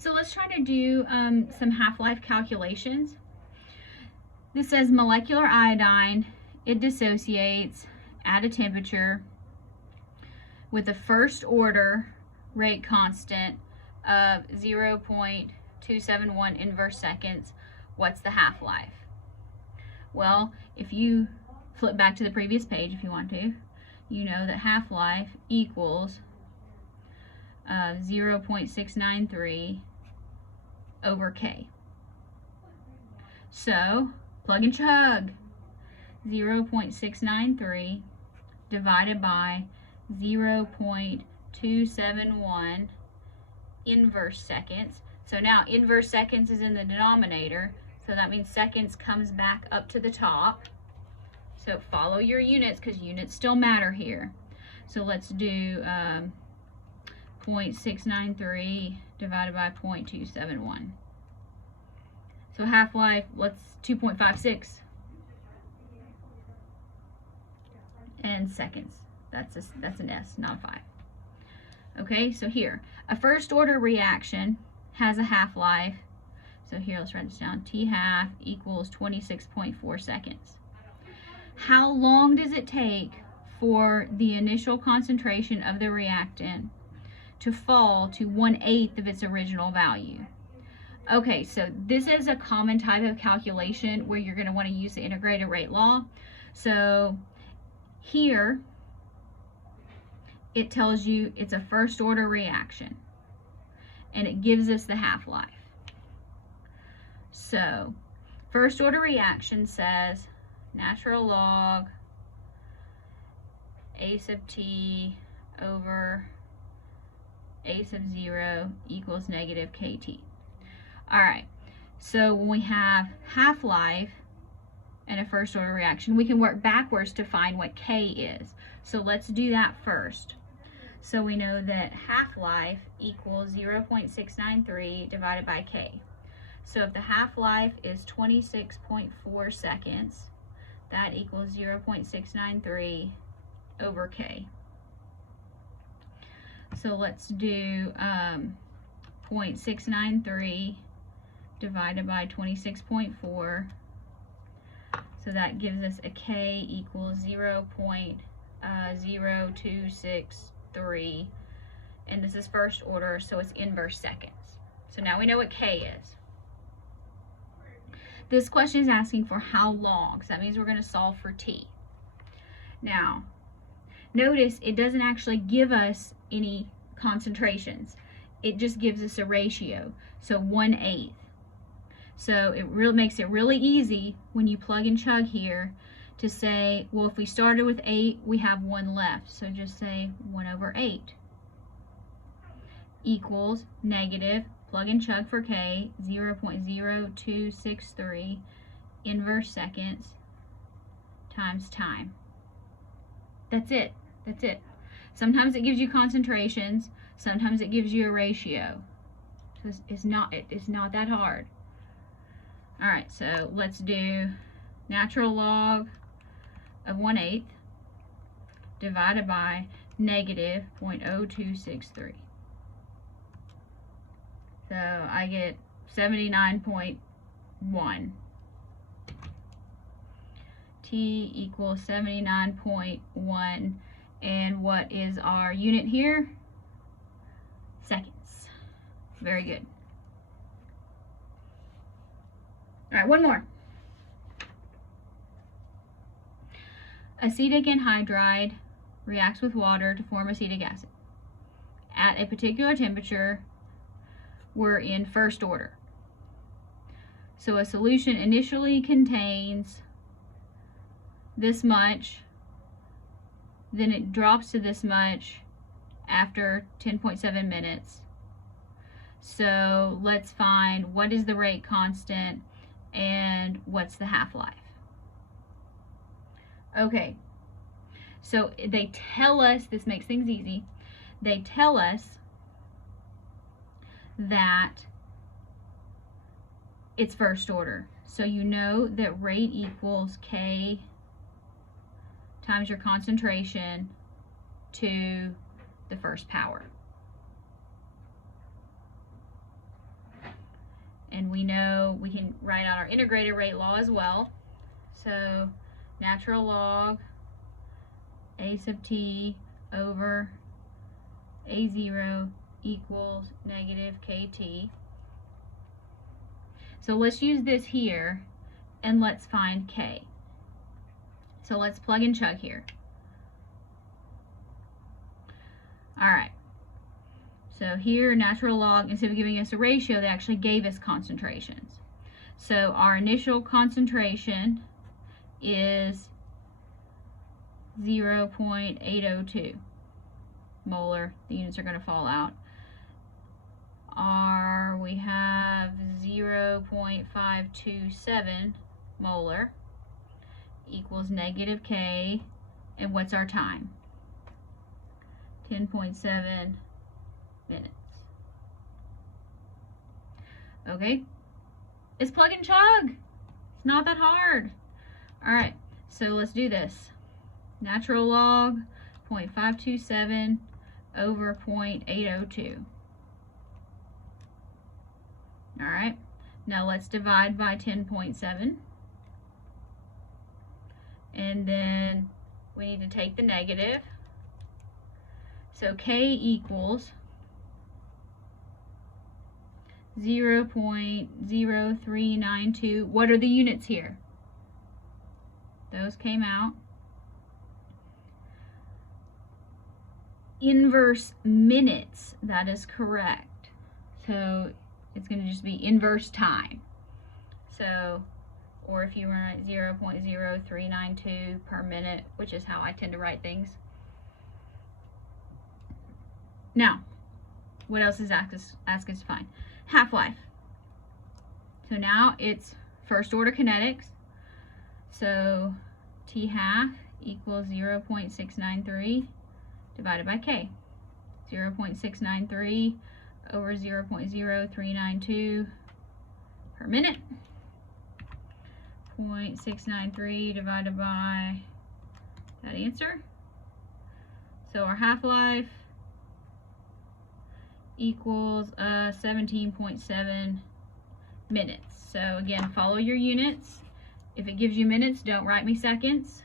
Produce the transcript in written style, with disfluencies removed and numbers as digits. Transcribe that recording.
So let's try to do some half-life calculations. This says molecular iodine, it dissociates at a temperature with a first order rate constant of 0.271 inverse seconds. What's the half-life? Well, if you flip back to the previous page if you want to, you know that half-life equals 0.693 over K. So, plug and chug. 0.693 divided by 0.271 inverse seconds. So now inverse seconds is in the denominator, so that means seconds comes back up to the top. So follow your units because units still matter here. So let's do 0.693 divided by 0.271. So half-life, let's 2.56 and seconds. That's an S, not a 5. Okay, so here, a first order reaction has a half-life. So here, let's write this down. T half equals 26.4 seconds. How long does it take for the initial concentration of the reactant to fall to 1/8 of its original value? Okay, so this is a common type of calculation where you're going to want to use the integrated rate law. So here, it tells you it's a first order reaction, and it gives us the half-life. So first order reaction says natural log a sub t over a sub 0 equals negative kt. All right, so when we have half-life and a first order reaction, we can work backwards to find what K is. So let's do that first. So we know that half-life equals 0.693 divided by K. So if the half-life is 26.4 seconds, that equals 0.693 over K. So let's do 0.693 divided by 26.4. So that gives us a K equals 0.0263. And this is first order, so it's inverse seconds. So now we know what K is. This question is asking for how long, so that means we're going to solve for T. Now, notice it doesn't actually give us any concentrations. It just gives us a ratio, so 1/8. So it makes it really easy when you plug and chug here to say, well, if we started with 8, we have 1 left. So just say 1/8 equals negative, plug and chug for K, 0.0263 inverse seconds times time. That's it. That's it. Sometimes it gives you concentrations, sometimes it gives you a ratio. So it's not that hard. All right, so let's do natural log of 1/8 divided by negative 0.0263. So I get 79.1. T equals 79.1. And what is our unit here? Seconds. Very good. All right, one more. Acetic anhydride reacts with water to form acetic acid. At a particular temperature, we're in first order. So a solution initially contains this much, then it drops to this much after 10.7 minutes. So let's find what is the rate constant and what's the half-life. Okay, so they tell us, this makes things easy, they tell us that it's first order. So you know that rate equals K times your concentration to the first power. we can write out our integrated rate law as well. So natural log a sub t over a0 equals negative kt. So let's use this here and let's find k. So let's plug and chug here. Alright, so here natural log, instead of giving us a ratio, they actually gave us concentrations. So our initial concentration is 0.802 molar. The units are going to fall out. We have 0.527 molar equals negative K, and what's our time? 10.7 minutes. Okay, it's plug and chug. It's not that hard. All right, so let's do this. Natural log 0.527 over 0.802. All right, now let's divide by 10.7. And then we need to take the negative. So K equals 0.0392. What are the units here? Those came out. Inverse minutes, that is correct. So it's going to just be inverse time. So, or if you write 0.0392 per minute, which is how I tend to write things. Now, what else is asked us to find? Half-life. So now it's first order kinetics. So T half equals 0.693 divided by K. 0.693 over 0.0392 per minute. 0.693 divided by that answer. So our half-life equals 17.7 minutes. So again, follow your units. If it gives you minutes, don't write me seconds.